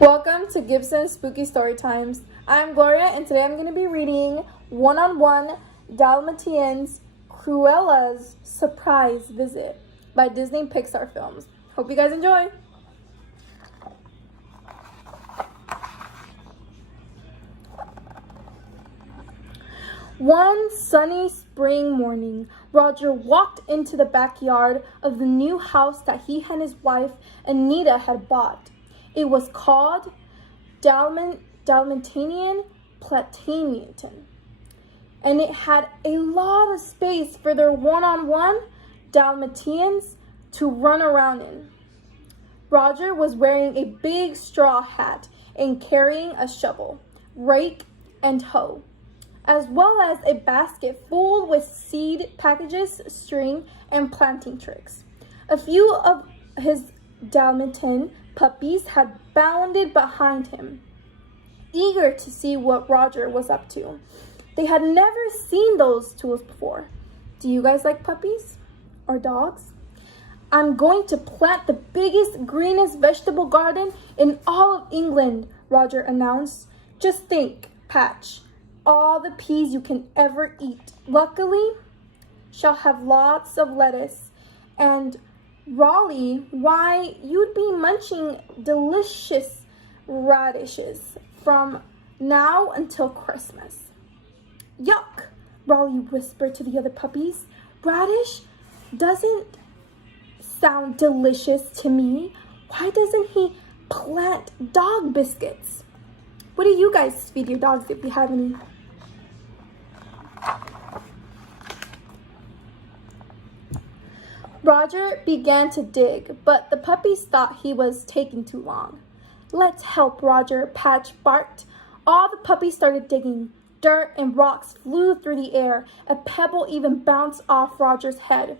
Welcome to Gibson's Spooky Story Times. I'm Gloria, and today I'm going to be reading One-on-One Dalmatians, Cruella's Surprise Visit by Disney Pixar Films. Hope you guys enjoy. One sunny spring morning, Roger walked into the backyard of the new house that he and his wife, Anita, had bought. It was called Dalmatian Platinton, and it had a lot of space for their one-on-one Dalmatians to run around in. Roger was wearing a big straw hat and carrying a shovel, rake, and hoe, as well as a basket full with seed packages, string, and planting tricks. A few of his Dalmatian puppies had bounded behind him, eager to see what Roger was up to. They had never seen those tools before. Do you guys like puppies or dogs? I'm going to plant the biggest, greenest vegetable garden in all of England, Roger announced. Just think, Patch, all the peas you can ever eat. Luckily, shall have lots of lettuce, and Raleigh, why, you'd be munching delicious radishes from now until Christmas. Yuck, Raleigh whispered to the other puppies. Radish doesn't sound delicious to me. Why doesn't he plant dog biscuits? What do you guys feed your dogs if you have any? Roger began to dig, but the puppies thought he was taking too long. Let's help, Roger, Patch barked. All the puppies started digging. Dirt and rocks flew through the air. A pebble even bounced off Roger's head.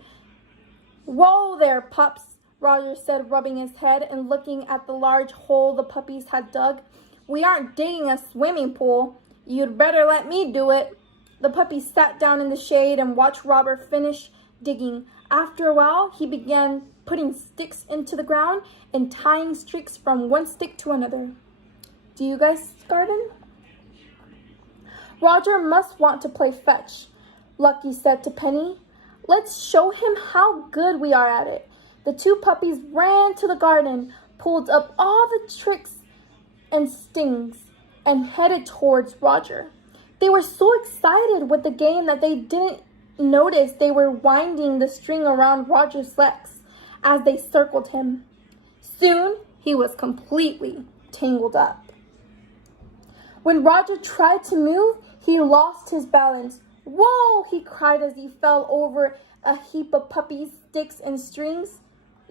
Whoa there, pups, Roger said, rubbing his head and looking at the large hole the puppies had dug. We aren't digging a swimming pool. You'd better let me do it. The puppies sat down in the shade and watched Robert finish digging. After a while, he began putting sticks into the ground and tying streaks from one stick to another. Do you guys garden? Roger must want to play fetch, Lucky said to Penny. Let's show him how good we are at it. The two puppies ran to the garden, pulled up all the tricks and stings, and headed towards Roger. They were so excited with the game that they didn't notice they were winding the string around Roger's legs as they circled him. Soon, he was completely tangled up. When Roger tried to move, he lost his balance. Whoa, he cried as he fell over a heap of puppies, sticks, and strings.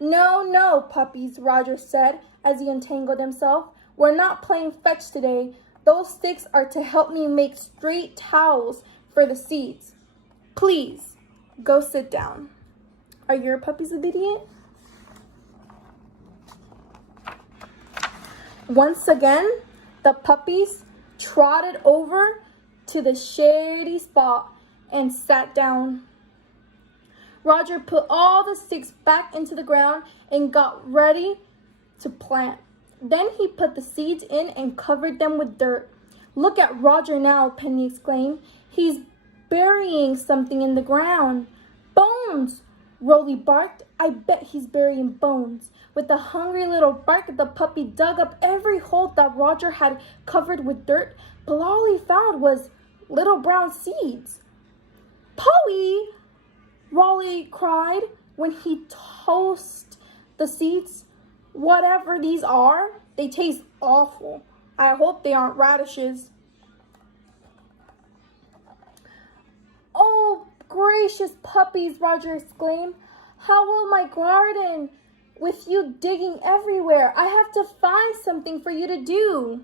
No, no, puppies, Roger said as he untangled himself. We're not playing fetch today. Those sticks are to help me make straight towels for the seeds. Please, go sit down. Are your puppies obedient? Once again, the puppies trotted over to the shady spot and sat down. Roger put all the sticks back into the ground and got ready to plant. Then he put the seeds in and covered them with dirt. Look at Roger now, Penny exclaimed. He's burying something in the ground. Bones, Rolly barked. I bet he's burying bones. With a hungry little bark, the puppy dug up every hole that Roger had covered with dirt, but all he found was little brown seeds. Poey, Rolly cried when he tossed the seeds. Whatever these are, they taste awful. I hope they aren't radishes. Oh, gracious puppies, Roger exclaimed. How will my garden with you digging everywhere? I have to find something for you to do.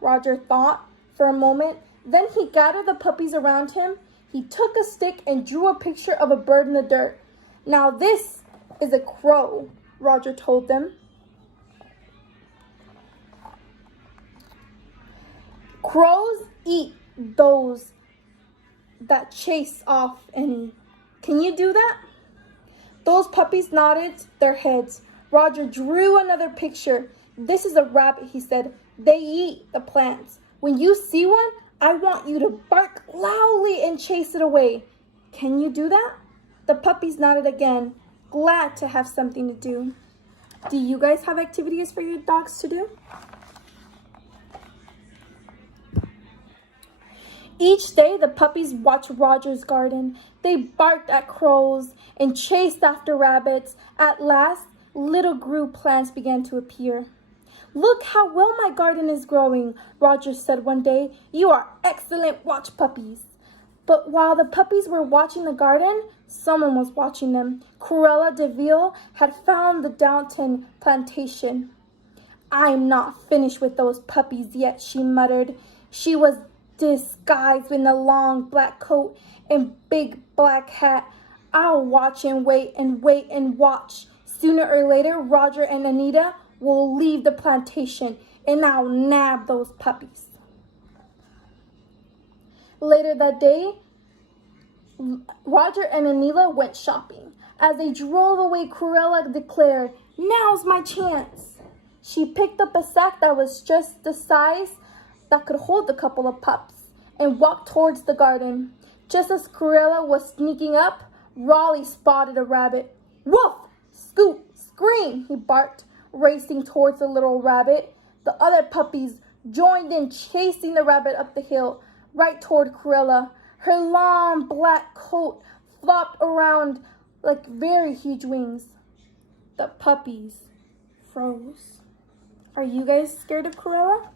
Roger thought for a moment. Then he gathered the puppies around him. He took a stick and drew a picture of a bird in the dirt. Now this is a crow, Roger told them. Crows eat those that chase off any. Can you do that? Those puppies nodded their heads. Roger drew another picture. This is a rabbit, he said. They eat the plants. When you see one, I want you to bark loudly and chase it away. Can you do that? The puppies nodded again, glad to have something to do. Do you guys have activities for your dogs to do? Each day, the puppies watched Roger's garden. They barked at crows and chased after rabbits. At last, little grew plants began to appear. Look how well my garden is growing, Roger said one day. You are excellent watch puppies. But while the puppies were watching the garden, someone was watching them. Cruella de Vil had found the Downton plantation. I'm not finished with those puppies yet, she muttered. She was disguised in a long black coat and big black hat. I'll watch and wait and wait and watch. Sooner or later, Roger and Anita will leave the plantation and I'll nab those puppies. Later that day, Roger and Anita went shopping. As they drove away, Cruella declared, "Now's my chance." She picked up a sack that was just the size that could hold a couple of pups and walked towards the garden. Just as Cruella was sneaking up, Raleigh spotted a rabbit. "Woof! Scoop! Scream!" he barked, racing towards the little rabbit. The other puppies joined in, chasing the rabbit up the hill, right toward Cruella. Her long black coat flopped around like very huge wings. The puppies froze. Are you guys scared of Cruella?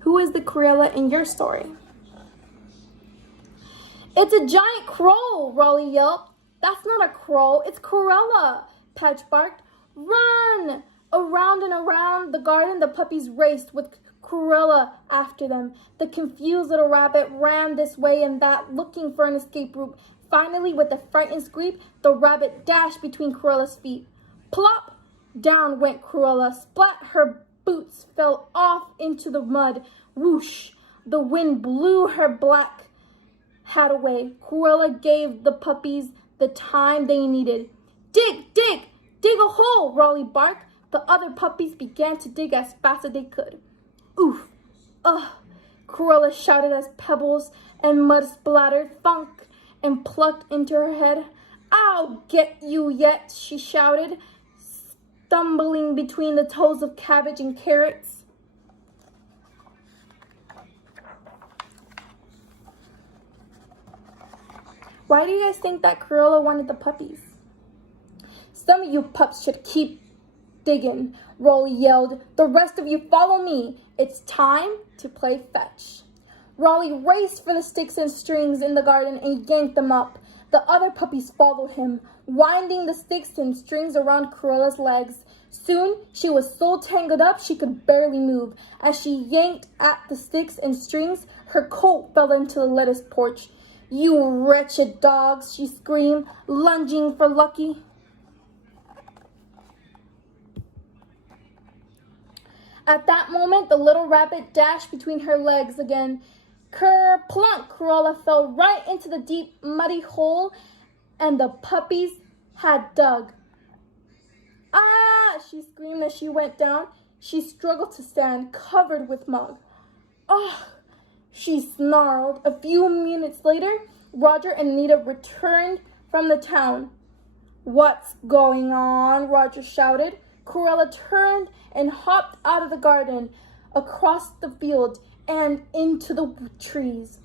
Who is the Cruella in your story? It's a giant crow, Raleigh yelped. That's not a crow, it's Cruella, Patch barked. Run! Around and around the garden, the puppies raced with Cruella after them. The confused little rabbit ran this way and that, looking for an escape route. Finally, with a frightened squeak, the rabbit dashed between Cruella's feet. Plop! Down went Cruella. Splat! Her boots fell off into the mud. Whoosh! The wind blew her black hat away. Cruella gave the puppies the time they needed. Dig! Dig! Dig a hole! Raleigh barked. The other puppies began to dig as fast as they could. Oof! Ugh! Cruella shouted as pebbles and mud splattered, thunk, and plucked into her head. I'll get you yet, she shouted, stumbling between the toes of cabbage and carrots. Why do you guys think that Cruella wanted the puppies? Some of you pups should keep digging, Raleigh yelled. The rest of you follow me. It's time to play fetch. Raleigh raced for the sticks and strings in the garden and yanked them up. The other puppies followed him, winding the sticks and strings around Cruella's legs. Soon, she was so tangled up she could barely move. As she yanked at the sticks and strings, her coat fell into the lettuce porch. You wretched dogs, she screamed, lunging for Lucky. At that moment, the little rabbit dashed between her legs again. Ker-plunk! Cruella fell right into the deep, muddy hole, and the puppies had dug. Ah! She screamed as she went down. She struggled to stand, covered with mud. Ah! She snarled. A few minutes later, Roger and Anita returned from the town. What's going on? Roger shouted. Cruella turned and hopped out of the garden, across the field, and into the trees.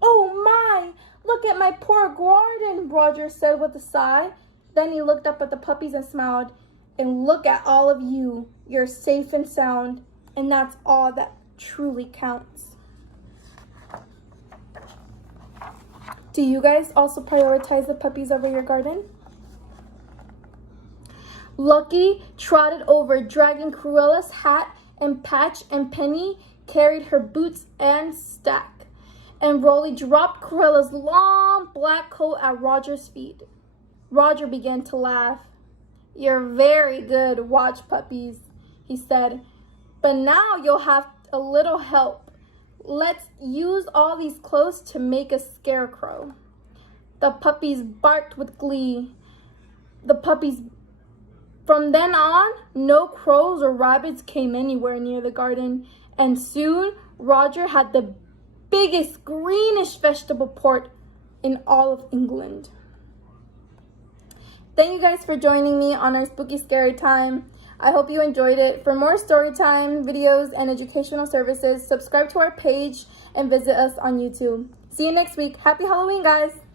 Oh my! Look at my poor garden, Roger said with a sigh. Then he looked up at the puppies and smiled. And look at all of you. You're safe and sound, and that's all that truly counts. Do you guys also prioritize the puppies over your garden? Lucky trotted over, dragging Cruella's hat, and Patch and Penny carried her boots and stack. And Raleigh dropped Cruella's long black coat at Roger's feet. Roger began to laugh. You're very good watch puppies, he said. But now you'll have a little help. Let's use all these clothes to make a scarecrow. The puppies barked with glee. The puppies From then on, no crows or rabbits came anywhere near the garden, and soon Roger had the biggest greenish vegetable port in all of England. Thank you guys for joining me on our spooky scary time. I hope you enjoyed it. For more story time videos and educational services, subscribe to our page and visit us on YouTube. See you next week. Happy Halloween, guys!